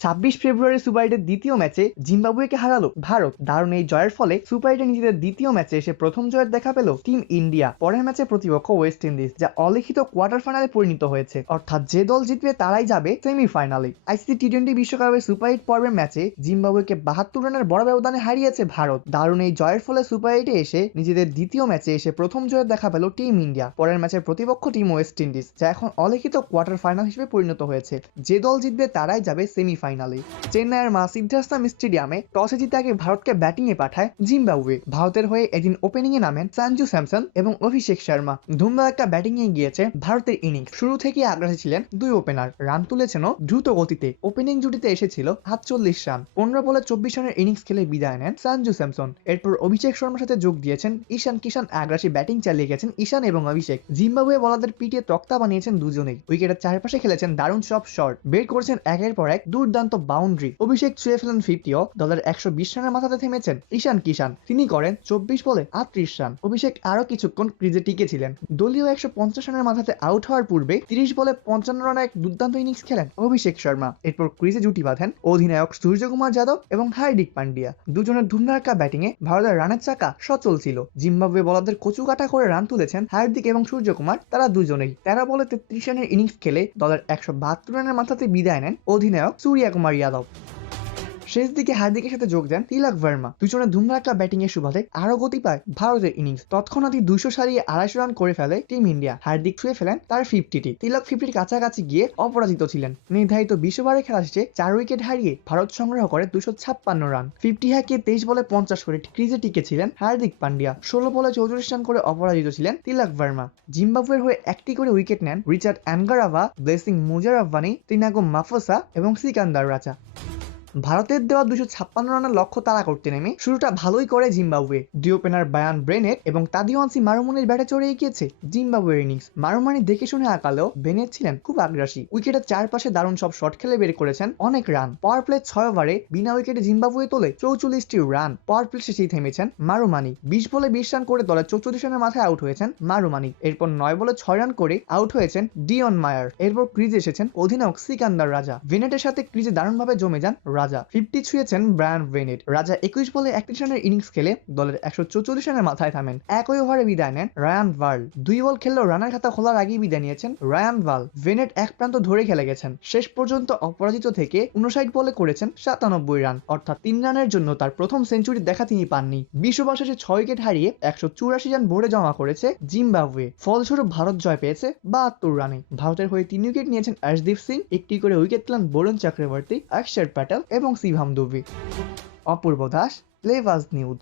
26 ফেব্রুয়ারি super এইটের দ্বিতীয় ম্যাচে জিম্বাবুয়েকে হারালো ভারত। দারুণ এই জয়ের ফলে সুপার এইটে নিজেদের দ্বিতীয় ম্যাচে এসে প্রথম জয়ের দেখা পেল টিম ইন্ডিয়া। পরের ম্যাচে প্রতিপক্ষ ওয়েস্ট ইন্ডিজ, যা অলিখিত কোয়ার্টার ফাইনালে পরিণত হয়েছে। অর্থাৎ যে দল জিতবে তারাই যাবে সেমিফাইনালে। আইসিসি টি-20 বিশ্বকাপের সুপার এইট পর্বের ম্যাচে জিম্বাবুয়েকে 72 রানের বড় ব্যবধানে হারিয়েছে ভারত। দারুণ এই জয়ের ফলে সুপার এইটে এসে নিজেদের দ্বিতীয় ম্যাচে এসে প্রথম জয়ের দেখা পেল টিম ইন্ডিয়া। পরের ম্যাচের প্রতিপক্ষ টিম ওয়েস্ট ইন্ডিজ, যা এখন অলিখিত কোয়ার্টার ফাইনাল হিসেবে পরিণত হয়েছে। যে দল জিতবে তারাই যাবে সেমিফাইনালে। চেন্নাইয়ের মা সিদ্ধার্থম স্টেডিয়ামে টসে জিতে আগে ভারতকে ব্যাটিংয়ে পাঠায় জিম্বাবুয়ে। ভারতের হয়ে এদিন ওপেনিংয়ে নামেন সঞ্জু স্যামসন এবং অভিষেক শর্মা। ধুমধার একটা ব্যাটিংয়ে গিয়েছে ভারতের ইনিংস। শুরু থেকে আগ্রাসী ছিলেন দুই ওপেনার, রান তুলেছেনও দ্রুত গতিতে। ওপেনিং জুটিতে এসেছিল 47 রান। 15 বলে 24 রানের ইনিংস খেলে বিদায় নেন সঞ্জু স্যামসন। এরপর অভিষেক শর্মার সাথে যোগ দিয়েছেন ঈশান কিষান। আগ্রাসী ব্যাটিং চালিয়ে গেছেন ঈশান এবং অভিষেক। জিম্বাবুয়ে বলারদের পিটিয়ে তক্তা বানিয়েছেন দুজনেই। উইকেটের চারপাশে খেলেছেন দারুণ সব শট, বের করেছেন একের পর এক দুর্দান্ত বাউন্ডারি। অভিষেক ছুঁয়ে ফেলেন 50ও। দলের 120 রানের মাথাতে থেমেছেন ঈশান কিষান, তিনি করেন 24 বলে 38 রান। অভিষেক আরো কিছুক্ষণ ক্রিজে টিকে ছিলেন। দলীয় 150 রানের মাথাতে আউট হওয়ার পূর্বে 30 বলে 55 রানের এক দুর্দান্ত ইনিংস খেলেন অভিষেক শর্মা। এরপর ক্রিজে জুটি বাঁধেন অধিনায়ক সূর্যকুমার যাদব এবং হার্দিক পান্ডিয়া। দুজনের ধুমধারাক্কা ব্যাটিংয়ে ভারতের রানের চাকা সচল ছিল। জিম্বাবুয়ে বলারদের কচু কাটা করে রান তুলেছেন হার্দিক এবং সূর্যকুমার, তারা দুজনেই। 13 বলে 33 রানের ইনিংস খেলে দলের 172 রানের মাথাতে বিদায় নেন অধিনায়ক সূর্যকুমার যাদব। শেষ দিকে হার্দিকের সাথে যোগ দেন তিলক ভার্মা। দুজনের ধুমধারাক্কা ব্যাটিং এর সুবাদে আরো গতি পায় ভারতের ইনিংস। তৎক্ষণাৎই 200 সারিয়ে 250 রান করে ফেলে টিম ইন্ডিয়া। হার্দিক ছুঁয়ে ফেলেন তার 50টি। তিলক 50র কাছাকাছি গিয়ে অপরাজিত ছিলেন। নির্ধারিত 20 ওভারের খেলা শেষে 4 উইকেট হারিয়ে ভারত সংগ্রহ করে 256 রান। 50 হাঁকিয়ে 23 বলে 50 করে ক্রিজে টিকে ছিলেন হার্দিক পান্ডিয়া। 16 বলে 34 রান করে অপরাজিত ছিলেন তিলক ভার্মা। জিম্বাবুয়ের হয়ে একটি করে উইকেট নেন রিচার্ড অ্যানগারাভা, ব্লেসিং মুজারাব্বানি, তিনাগো মাফোসা এবং সিকান্দার রাজা। ভারতের দেওয়া 256 রানের লক্ষ্য তাড়া করতে নেমে শুরুটা ভালোই করে জিম্বাবুয়ে। দুই ওপেনার বায়ান ব্রেনেট এবং তাদিওয়ানসি মারুমানির ব্যাটে চড়ে গিয়েছে জিম্বাবুয়ের ইনিংস। মারুমানি দেখে শুনে আঁকালেও বেনেট ছিলেন খুব আগ্রাসী। উইকেটের চারপাশে দারুণ সব শট খেলে বের করেছেন অনেক রান। পাওয়ার প্লে 6 ওভারে বিনা উইকেটে জিম্বাবুয়ে তোলে 44টি রান। পাওয়ার প্লে শেষেই থেমেছেন মারুমানি। 20 বলে 20 রান করে দলের 44 রানের মাথায় আউট হয়েছেন মারুমানি। এরপর 9 বলে 6 রান করে আউট হয়েছেন ডিওন মায়ার। এরপর ক্রিজে এসেছেন অধিনায়ক সিকান্দার রাজা। ভেনেটের সাথে ক্রিজে দারুণভাবে জমে যান রাজা। 50 ছুঁয়েছেন ব্রায়ান ভেনেট। রাজা 21 বলে 31 রানের ইনিংস খেলে দলের 144 রানের মাথায় থামেন। একই ওভারে বিদায় নেন রায়ান ভার্ল। 2 বল খেললেও রানের খাতা খোলার আগেই বিদায় নিয়েছেন রায়ান ভার্ল। ভেনেট এক প্রান্ত ধরে খেলে গেছেন। শেষ পর্যন্ত অপরাজিত থেকে 59 বলে করেছেন 97 রান, অর্থাৎ 3 রানের জন্য তার প্রথম সেঞ্চুরি দেখা তিনি পাননি। 20 ওভার শেষে 6 উইকেট হারিয়ে 184 রান বোর্ডে জমা করেছে জিম্বাবুয়ে। ফলস্বরূপ ভারত জয় পেয়েছে 72 রানে। ভারতের হয়ে 3 উইকেট নিয়েছেন অর্শদীপ সিং, একটি করে উইকেট তুলেন বরুণ চক্রবর্তী, অক্ষর প্যাটেল এবং শিভাম দুবে। অপূর্ব দাস, ফ্লেভার্স নিউজ।